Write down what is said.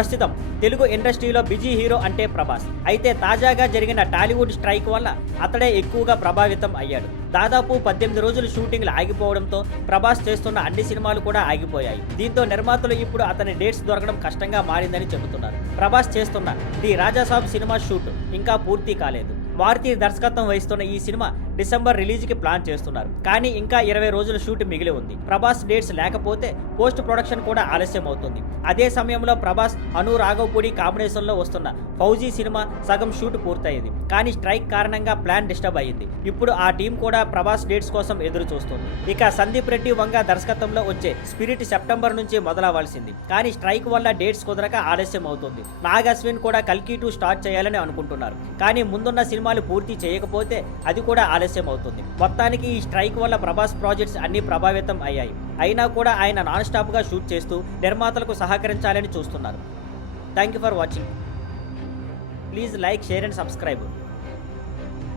ప్రస్తుతం తెలుగు ఇండస్ట్రీలో busy hero అంటే ప్రభాస్. అయితే తాజాగా జరిగిన టాలీవుడ్ స్ట్రైక్ వల్ల అతడే ఎక్కువగా ప్రభావితం అయ్యాడు. దాదాపు 18 రోజులు షూటింగ్లు ఆగిపోవడంతో ప్రభాస్ చేస్తున్న అన్ని సినిమాలు కూడా ఆగిపోయాయి. దీంతో నిర్మాతలు ఇప్పుడు అతని డేట్స్ దొరకడం కష్టంగా మారిందని చెబుతున్నారు. ప్రభాస్ చేస్తున్న ది రాజాసాబ్ సినిమా షూట్ ఇంకా పూర్తి కాలేదు. మారుతి దర్శకత్వం వహిస్తున్న ఈ సినిమా డిసెంబర్ రిలీజ్కి ప్లాన్ చేస్తున్నారు. కానీ ఇంకా 20 రోజుల షూట్ మిగిలి ఉంది. ప్రభాస్ డేట్స్ లేకపోతే పోస్ట్ ప్రొడక్షన్ కూడా ఆలస్యం అవుతుంది. అదే సమయంలో ప్రభాస్ అను రాఘవపూడి కాంబినేషన్లో వస్తున్న ఫౌజీ సినిమా సగం షూట్ పూర్తయింది. కానీ స్ట్రైక్ కారణంగా ప్లాన్ డిస్టర్బ్ అయ్యింది. ఇప్పుడు ఆ టీం కూడా ప్రభాస్ డేట్స్ కోసం ఎదురు చూస్తుంది. ఇక సందీప్ రెడ్డి వంగ దర్శకత్వంలో వచ్చే స్పిరిట్ సెప్టెంబర్ నుంచి మొదలవ్వాల్సింది. కానీ స్ట్రైక్ వల్ల డేట్స్ కుదరక ఆలస్యం అవుతుంది. నాగ్ అశ్విన్ కూడా కల్కి 2 స్టార్ట్ చేయాలని అనుకుంటున్నారు. కానీ ముందున్న సినిమాలు పూర్తి చేయకపోతే అది కూడా ఆలస్యం అవుతుంది. మొత్తానికి ఈ స్ట్రైక్ వల్ల ప్రభాస్ ప్రాజెక్ట్స్ అన్ని ప్రభావితం అయ్యాయి. అయినా కూడా ఆయన నాన్ స్టాప్గా షూట్ చేస్తూ నిర్మాతలకు సహకరించాలని చూస్తున్నారు. Thank you for watching. Please like, share and subscribe.